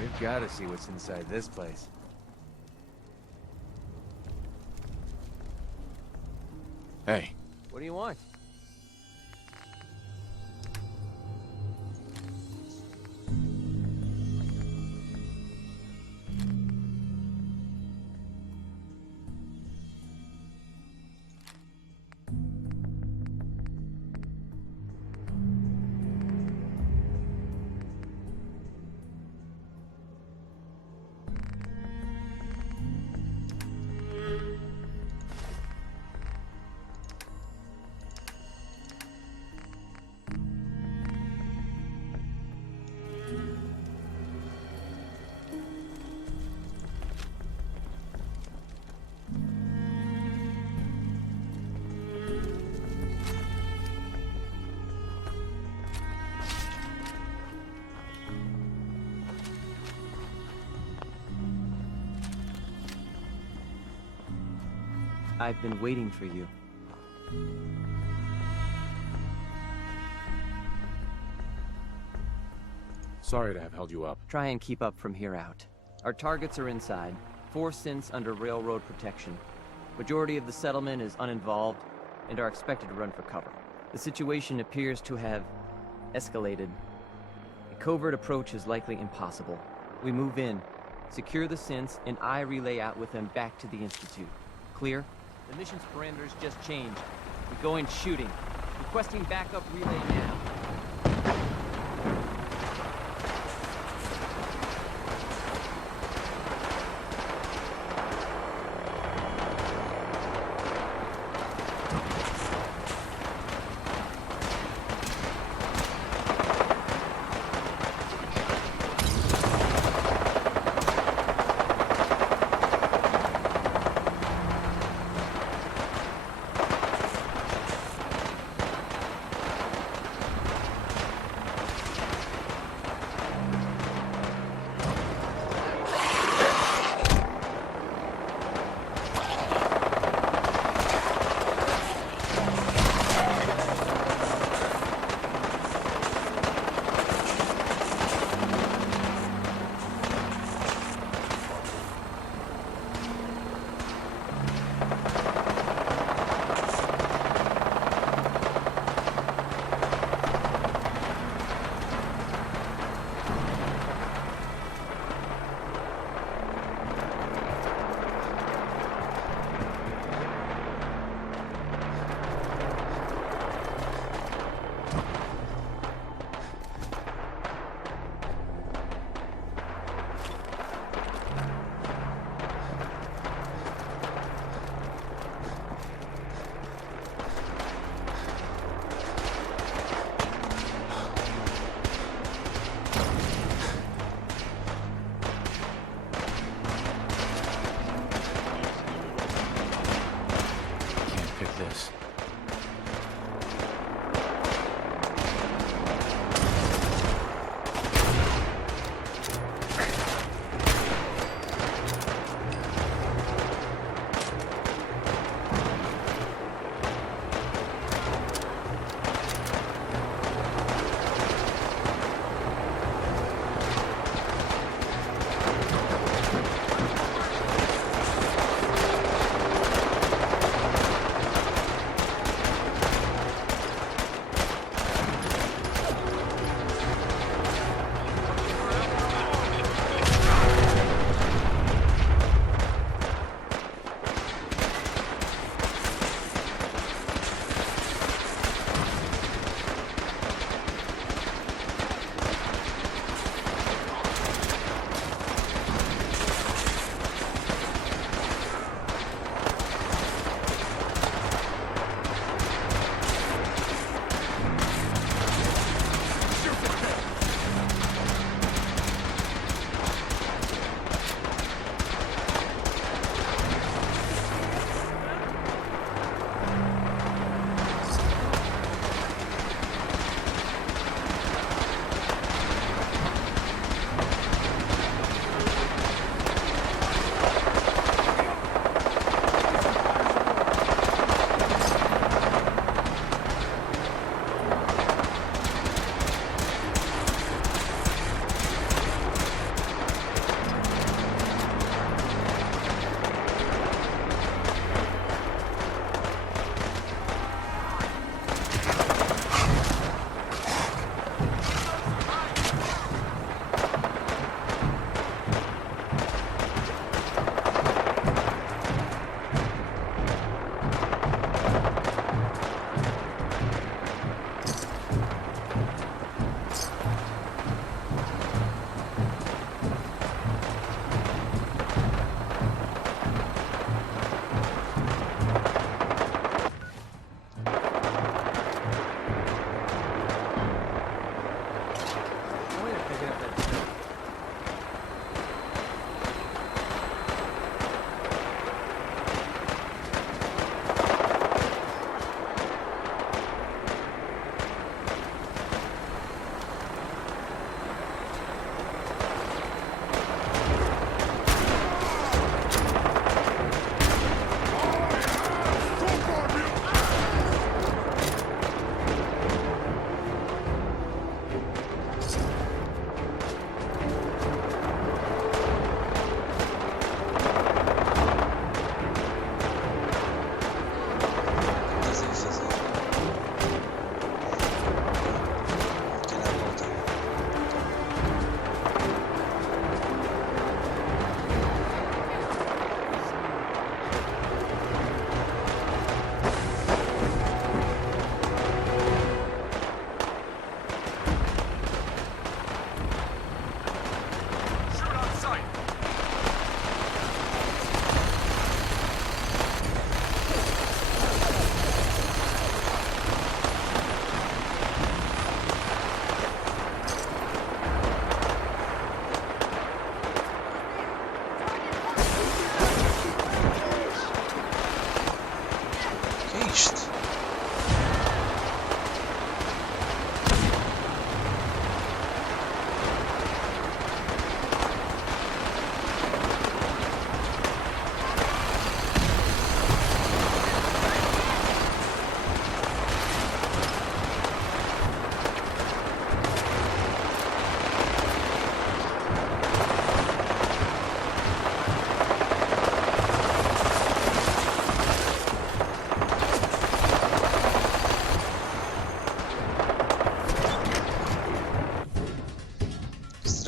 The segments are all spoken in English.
We've got to see what's inside this place. Hey. What do you want? I've been waiting for you. Sorry to have held you up. Try and keep up from here out. Our targets are inside, 4 synths under railroad protection. Majority of the settlement is uninvolved and are expected to run for cover. The situation appears to have escalated. A covert approach is likely impossible. We move in, secure the synths, and I relay out with them back to the Institute. Clear? The mission's parameters just changed. We go in shooting. Requesting backup relay now.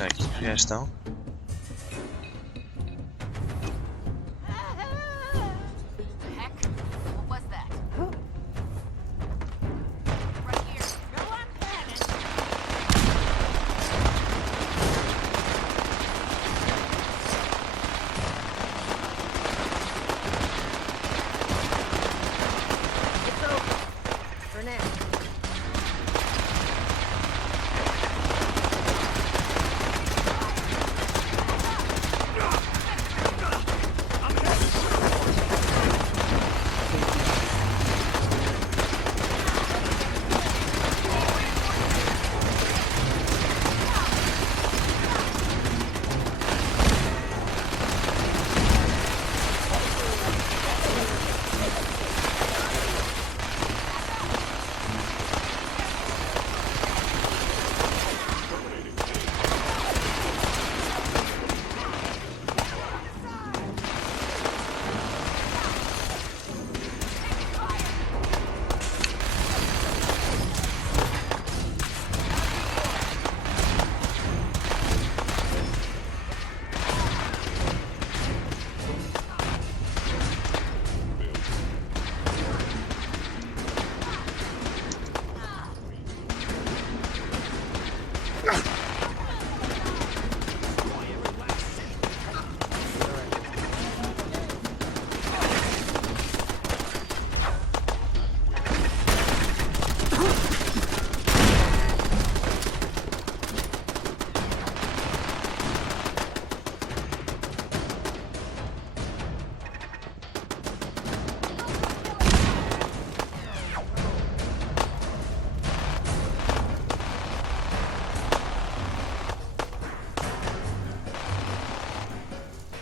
Aqui já estão. Heck? What was that? Right here. No one panic. It's over. For now.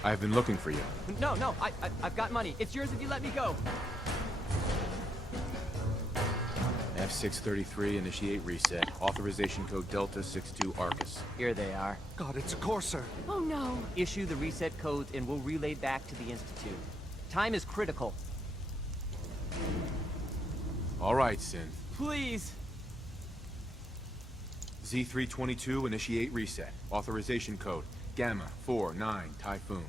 I've been looking for you. No, I've got money. It's yours if you let me go. F633, initiate reset. Authorization code Delta 62 Arcus. Here they are. God, it's a courser. Oh no. Issue the reset codes and we'll relay back to the Institute. Time is critical. All right, Synth. Please. Z322, initiate reset. Authorization code Gamma 49 Typhoon.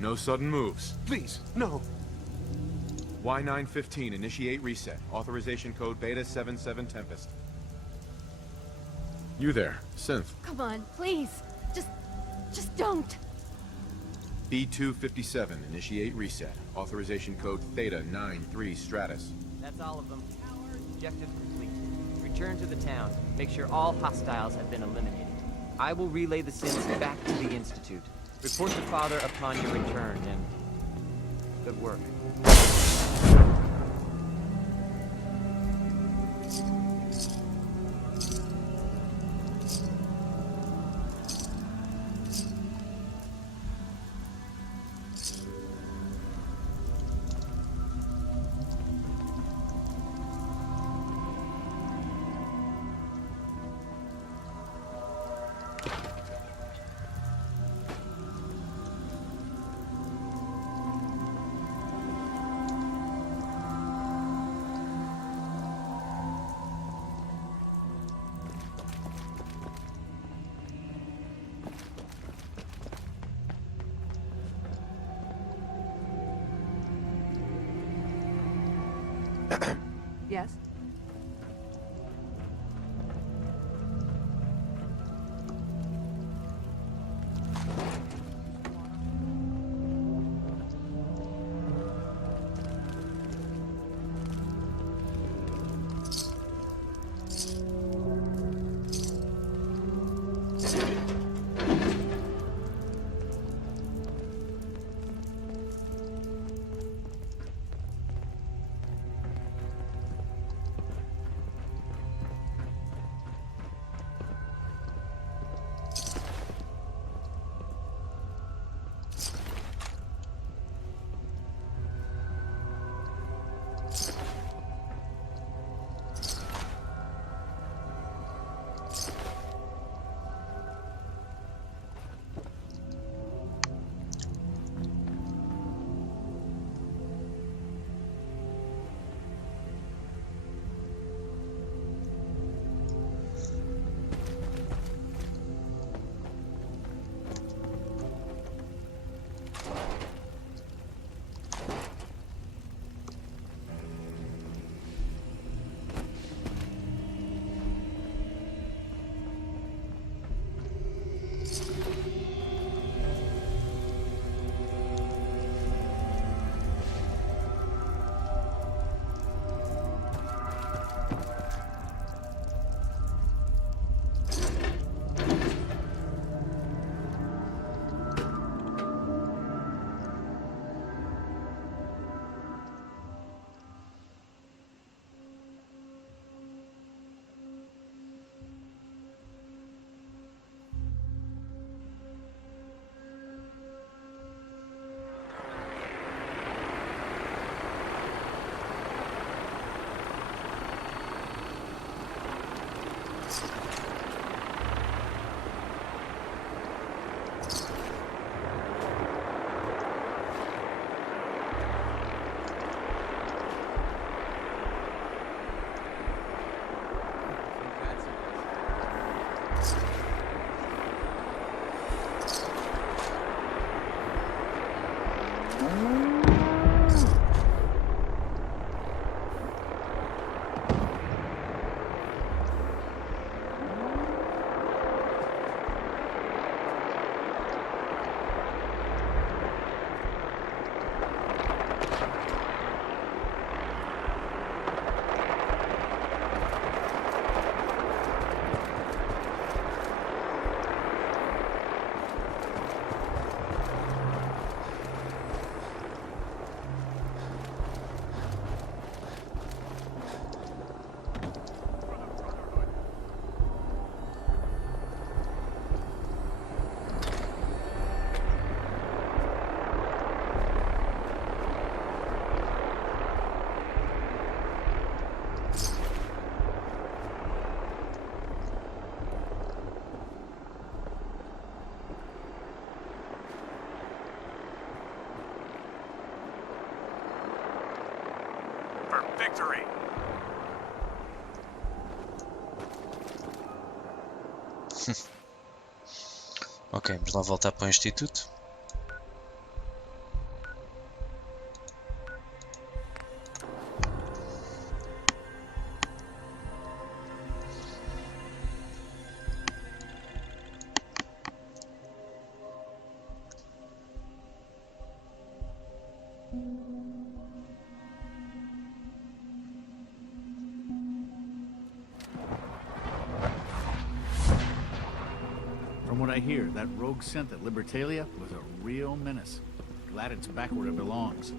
No sudden moves. Please, no. Y915, initiate reset. Authorization code Beta 77 Tempest. You there, Synth. Come on, please. Just don't. B257, initiate reset. Authorization code Theta 93 Stratus. That's all of them. Objective complete. Return to the town. Make sure all hostiles have been eliminated. I will relay the synths back to the Institute. Report to Father upon your return, and good work. Yes? victory! Ok, vamos lá voltar para o instituto. From what I hear, that rogue scent at Libertalia was a real menace. Glad it's back where it belongs.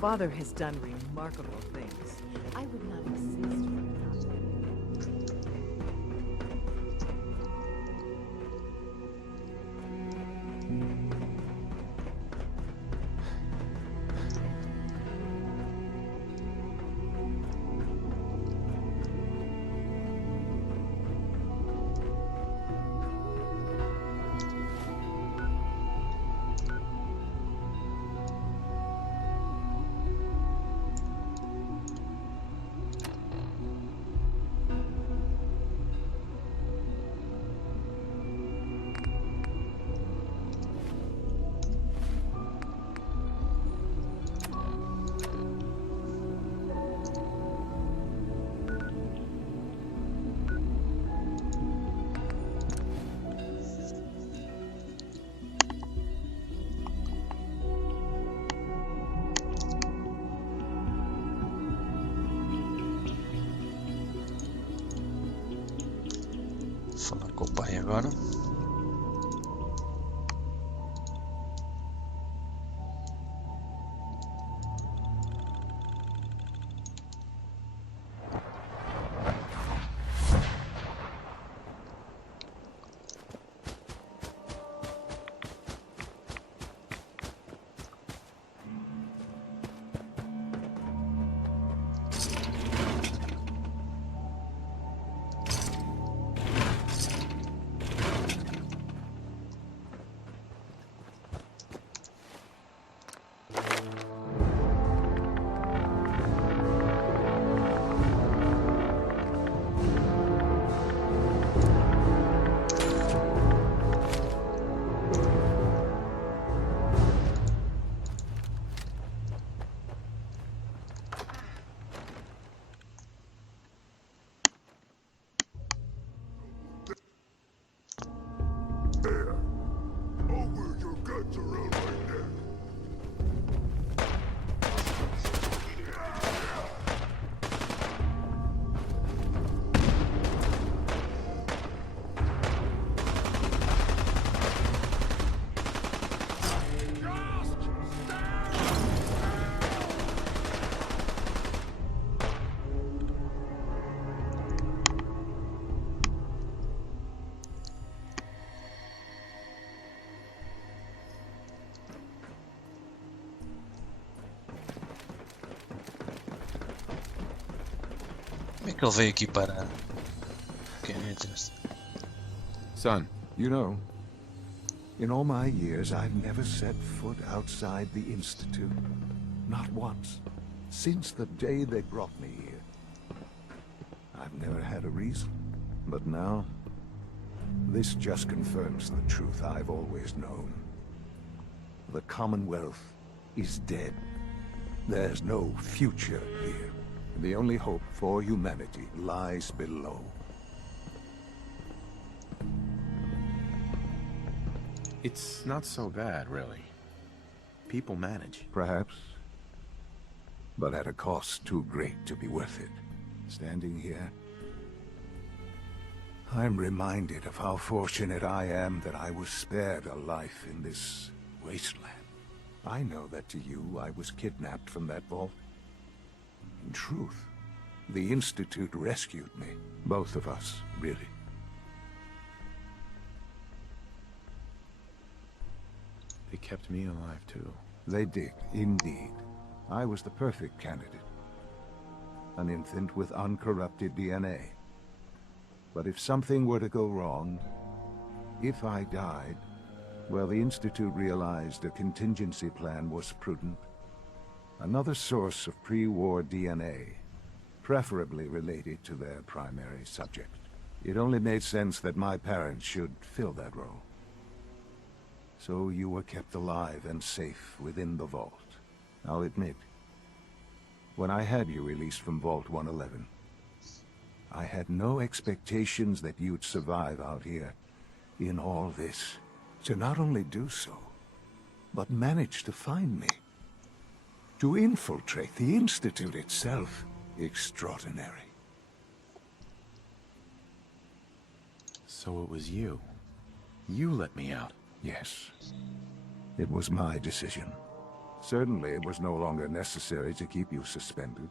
Father has done remarkable things. I would not exist without him. Falar com o pai agora. Como é que ele veio aqui parar? Ok, não interessa. Son, You know, in all my years, I've never set foot outside the Institute. Not once. Since the day they brought me here. I've never had a reason. But now, this just confirms the truth I've always known. The Commonwealth is dead. There's no future here. The only hope for humanity lies below. it's not so bad, really. People manage. Perhaps. But at a cost too great to be worth it. Standing here, I'm reminded of how fortunate I am that I was spared a life in this wasteland. I know that to you, I was kidnapped from that vault. In truth, the Institute rescued me. Both of us, really. They kept me alive, too. They did, indeed. I was the perfect candidate. An infant with uncorrupted DNA. But if something were to go wrong, if I died, well, the Institute realized a contingency plan was prudent. Another source of pre-war DNA. preferably related to their primary subject. It only made sense that my parents should fill that role. So you were kept alive and safe within the vault. I'll admit, when I had you released from Vault 111, I had no expectations that you'd survive out here in all this. To not only do so, but manage to find me. To infiltrate the Institute itself. Extraordinary. So it was you. You let me out. Yes. It was my decision. Certainly it was no longer necessary to keep you suspended.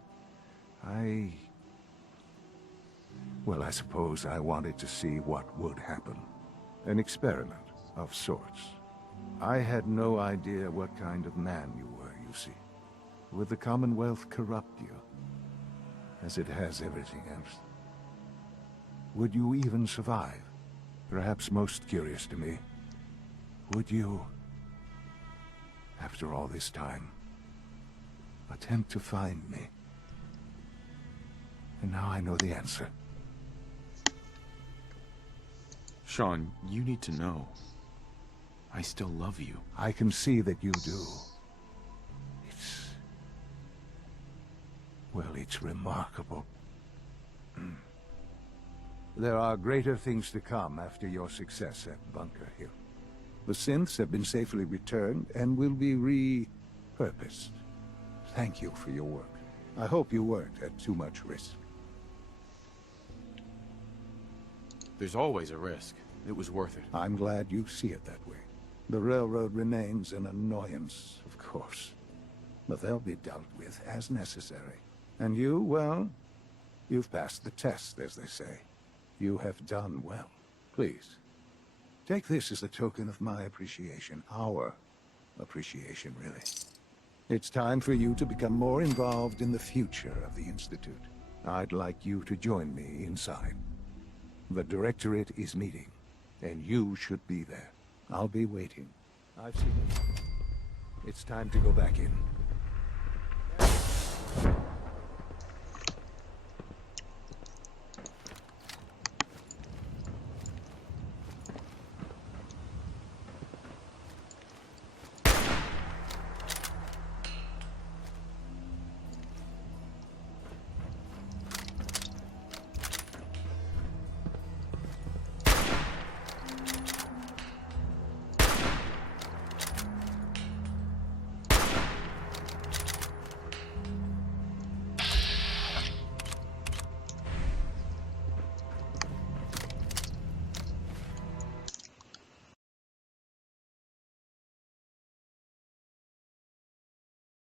Well, I suppose I wanted to see what would happen. An experiment of sorts. I had no idea what kind of man you were, you see. Would the Commonwealth corrupt you, as it has everything else? Would you even survive? Perhaps most curious to me, would you, after all this time, attempt to find me? And now I know the answer. Sean, you need to know. I still love you. I can see that you do. Well, it's remarkable. There are greater things to come after your success at Bunker Hill. The synths have been safely returned and will be repurposed. Thank you for your work. I hope you weren't at too much risk. There's always a risk. It was worth it. I'm glad you see it that way. The railroad remains an annoyance, of course. But they'll be dealt with as necessary. And you, well, you've passed the test, as they say. You have done well. Please, take this as a token of my appreciation. Our appreciation, really. It's time for you to become more involved in the future of the Institute. I'd like you to join me inside. The Directorate is meeting, and you should be there. I'll be waiting. I've seen it. It's time to go back in.